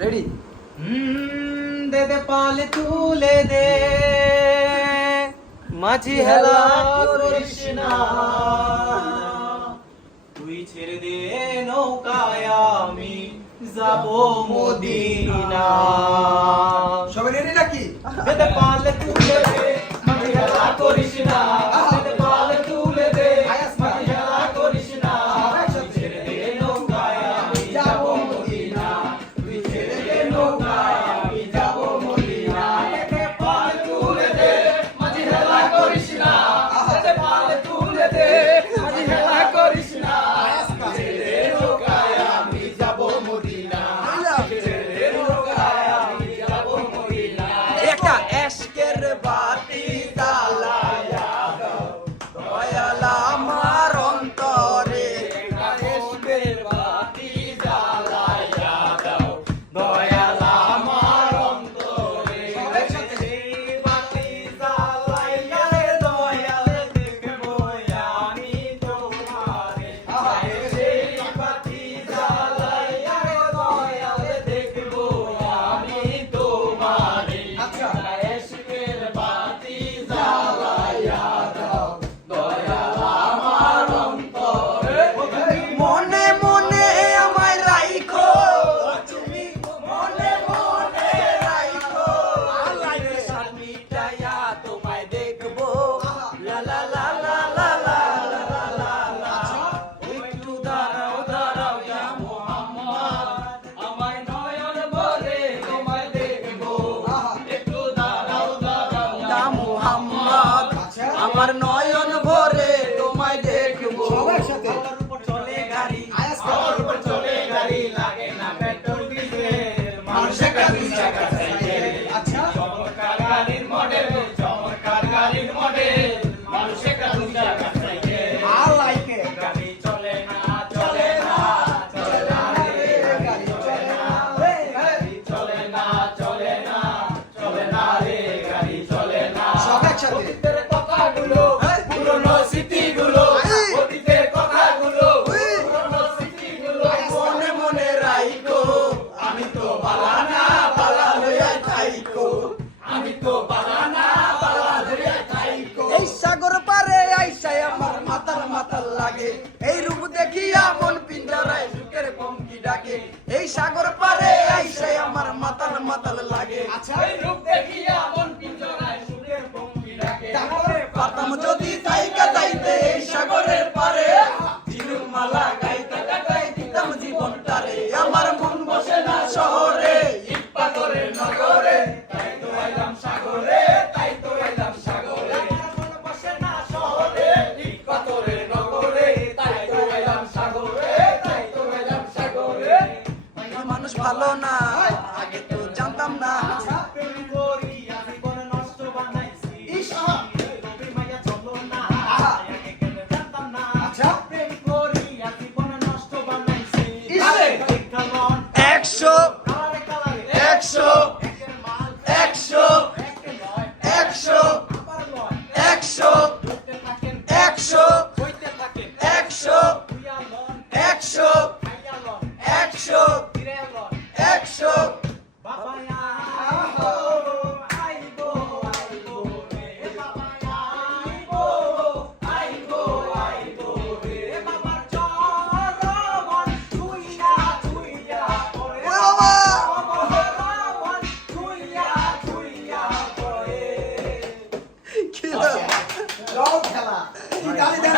Ready দে দে পাল তুলে দে। মাঝি হেলা করিস না। তুই ছেড়ে দে নৌকায় আমি যাব মদিনা সবাই রেডি নাকি? দে দে পাল তুলে দে। espectáculo. কালি দেন